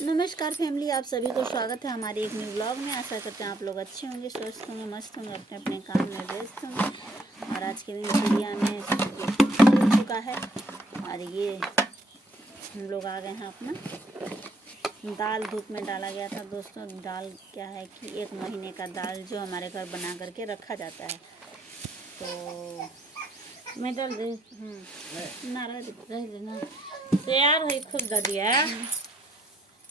नमस्कार फैमिली, आप सभी को स्वागत है हमारे एक न्यू ब्लॉग में। आशा करते हैं आप लोग अच्छे होंगे, स्वस्थ होंगे, मस्त होंगे, अपने अपने काम में व्यस्त होंगे। और आज के दिन चिड़िया में हो चुका है और ये हम लोग आ गए हैं। अपना दाल धूप में डाला गया था दोस्तों। दाल क्या है कि 1 महीने का दाल जो हमारे घर बना करके रखा जाता है, तो मैं डाल दे ना रह देना तैयार है खुद दे दिया।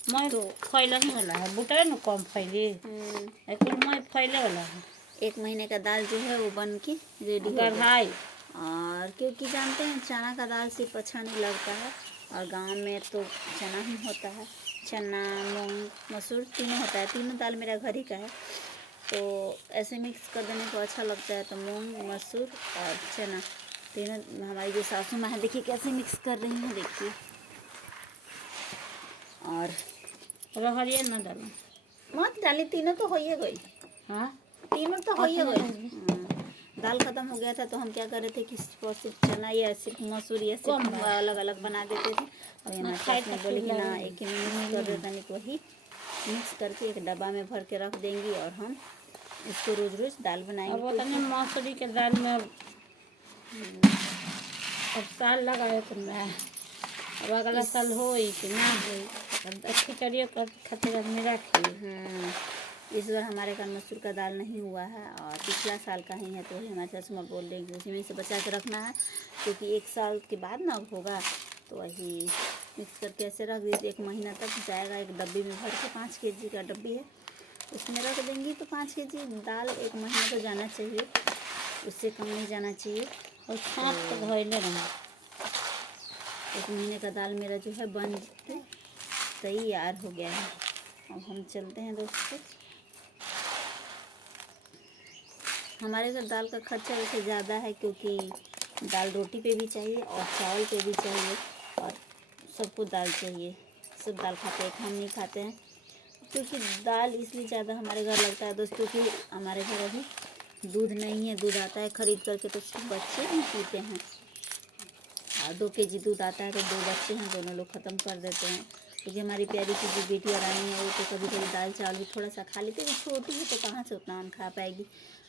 मैं तो फैला ही वाला है बुटे न कम फैली लेकिन मैं फैले वाला है। 1 महीने का दाल जो है वो बन के रेडी हो गया। और क्योंकि जानते हैं चना का दाल सिर्फ अच्छा नहीं लगता है, और गांव में तो चना ही होता है। चना, मूंग, मसूर तीनों होता है। तीनों दाल मेरा घर ही का है, तो ऐसे मिक्स कर देने को अच्छा लगता है। तो मूंग, मसूर और चना तीनों हमारी जो सासू माँ है, देखिए कैसे मिक्स कर रही हैं, देखिए। और रहरिया न डालो मत डाली, तीनों तो हो ही गई। हाँ तीनों तो हो ही गई। दाल खत्म हो गया था तो हम क्या कर रहे थे कि सिर्फ चना या सिर्फ मसूर या सिर्फ अलग अलग बना देते थे। और यहाँ सास ने बोली कि ना एक ही मिक्स कर देता, नहीं तो वही मिक्स करके एक डब्बा में भर के रख देंगी और हम इसको रोज रोज दाल बनाएंगे। अब तने मसूरी के दाल में अब साल लगाए तो मैं अब अगला साल हो कि ना हो। अब खिचड़ियों कर खातिर मेरा खी इस बार हमारे घर मसूर का दाल नहीं हुआ है और पिछला साल का ही है, तो वही हमारे सासू माँ बोल रही कि उसी में से बचा के रखना है, क्योंकि 1 साल के बाद ना होगा। तो वही मिक्स करके ऐसे रख दीजिए, 1 महीना तक जाएगा। एक डब्बी में भर के 5 केजी का डब्बी है, उसमें रख देंगी तो 5 केजी दाल 1 महीना तो जाना चाहिए, उससे कम नहीं जाना चाहिए। और छाँट तो धोइले रहा 1 महीने का दाल मेरा जो है बन के तैयार हो गया है। अब हम चलते हैं दोस्तों। हमारे घर दाल का खर्चा वैसे ज़्यादा है, क्योंकि दाल रोटी पे भी चाहिए और चावल पे भी चाहिए, और सबको दाल चाहिए। सब दाल खाते हैं, हम नहीं खाते हैं। क्योंकि दाल इसलिए ज़्यादा हमारे घर लगता है दोस्तों कि हमारे घर अभी दूध नहीं है। दूध आता है खरीद करके, तो सिर्फ बच्चे ही पीते हैं। और 2 केजी दूध आता है तो 2 बच्चे हैं, दोनों लोग ख़त्म कर देते हैं। क्योंकि हमारी प्यारी की जो बेटी रानी है वो तो कभी कभी दाल चावल भी थोड़ा सा खा लेती है। वो छोटी है तो कहाँ से उतना खा पाएगी,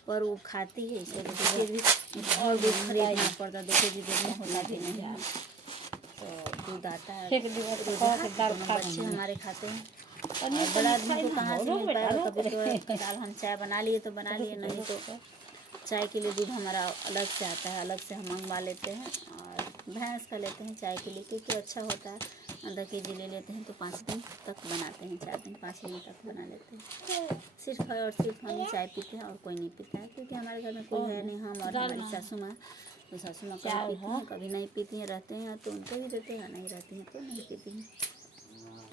पर वो खाती है। इस वजह से भी और दूध खरीदना पड़ता, 2 केजी दूध में होता भी नहीं है। तो दूध आता है, बच्चे हमारे खाते हैं। और बड़ा आदमी को कहाँ से मिल पाएगा। कभी तो दाल हम चाय बना लिए तो बना लिए, नहीं तो चाय के लिए दूध हमारा अलग से आता है, अलग से हम मंगवा लेते हैं। और भैंस का लेते हैं चाय के लिए, क्योंकि अच्छा होता है। आधा केजी ले लेते हैं तो 5 दिन तक बनाते हैं, 4 दिन 5 दिन तक बना लेते हैं। सिर्फ और सिर्फ हम ही चाय पीते हैं और कोई नहीं पीता है, क्योंकि हमारे घर में कोई है नहीं। हम और हमारी सासू माँ, तो सासू माँ कभी पीती हैं कभी नहीं पीती हैं। रहते हैं तो उनको भी देते हैं, नहीं रहती हैं तो नहीं पीती हैं।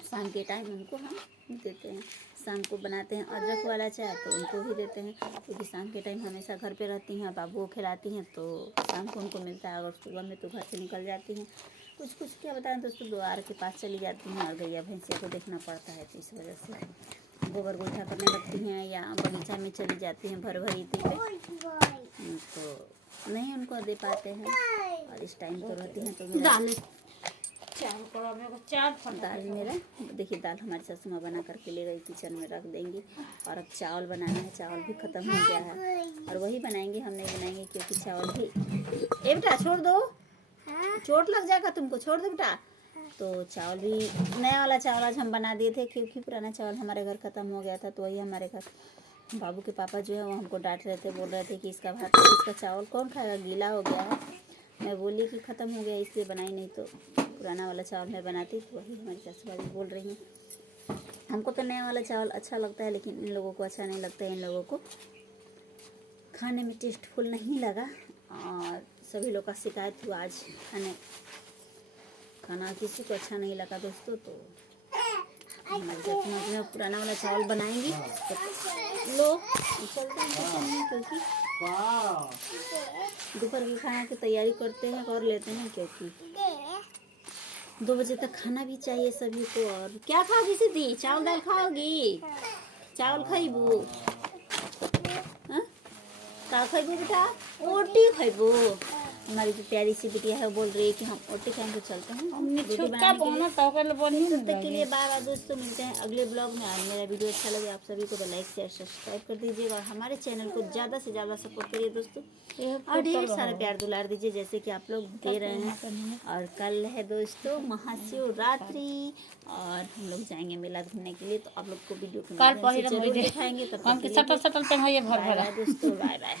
शाम के टाइम उनको हम देते हैं, शाम को बनाते हैं अदरक वाला चाय तो उनको भी देते हैं, क्योंकि शाम के टाइम हमेशा घर पे रहती हैं, बाबू को खिलाती हैं, तो शाम को उनको मिलता है। अगर सुबह में तो घर से निकल जाती हैं, कुछ क्या बताएं दोस्तों, द्वार के पास चली जाती हैं और गैया भैंसिया को देखना पड़ता है, तो इस वजह से गोबर गोइठा करने लगती हैं या बगीचा में चली जाती हैं भर भरी थी तो नहीं उनको दे पाते हैं। और इस टाइम तो रहती हैं तो दाल मेरा देखिए, दाल हमारी सासू माँ बना करके ले गई, किचन में रख देंगी। और अब चावल बनाना है, चावल भी ख़त्म हो गया है और वही बनाएंगे, हम नहीं बनाएंगे, क्योंकि चावल भी ए बेटा छोड़ दो, चोट लग जाएगा तुमको, छोड़ दो बेटा। तो चावल भी नया वाला चावल आज हम बना दिए थे, क्योंकि पुराना चावल हमारे घर ख़त्म हो गया था। तो वही हमारे घर बाबू के पापा जो है वो हमको डांट रहे थे, बोल रहे थे कि इसका भात इसका चावल कौन खाएगा, गीला हो गया है। मैं बोली कि ख़त्म हो गया इसलिए बनाई, नहीं तो पुराना वाला चावल मैं बनाती। तो वही हमारी सासू माँ बोल रही हैं। हमको तो नया वाला चावल अच्छा लगता है, लेकिन इन लोगों को अच्छा नहीं लगता है। इन लोगों को खाने में टेस्टफुल नहीं लगा और सभी लोग का शिकायत हुआ आज खाना किसी को अच्छा नहीं लगा दोस्तों। तो हमारी सासू माँ जो है पुराना वाला चावल बनाएंगी तो लोग चलते हैं किचन में, क्योंकि दोपहर की खाना की तैयारी करते हैं, कर लेते हैं, क्योंकि 2 बजे तक खाना भी चाहिए सभी को। और क्या खाओगी सीधी, चावल दाल खाओगी, चावल खाइबू, का खाइबू बेटा, रोटी खाइबू, हमारी जो प्यारी सी बिटिया है वो बोल रही है कि हम रोटी खाएंगे, चलते हैं हमने रोटी छुटका बनाने के लिए। बना तो ओकरे बनी तब तक के लिए बाय बाय दोस्तों, मिलते हैं अगले ब्लॉग में। और मेरा वीडियो अच्छा लगे आप सभी को तो लाइक शेयर सब्सक्राइब कर दीजिएगा और हमारे चैनल को ज़्यादा से ज़्यादा सपोर्ट करिए दोस्तों, और ढेर सारा प्यार दुलार दीजिए जैसे कि आप लोग दे रहे हैं। और कल है दोस्तों महाशिवरात्रि और हम लोग जाएंगे मेला घूमने के लिए, तो आप लोग को वीडियो के काल माध्यम से पहिरम जरूर होई दिखाएंगे। तब हम तक के के लिए सटल सटल पेन होइए भर बाय भरा बाय दोस्तों, बाय बाय।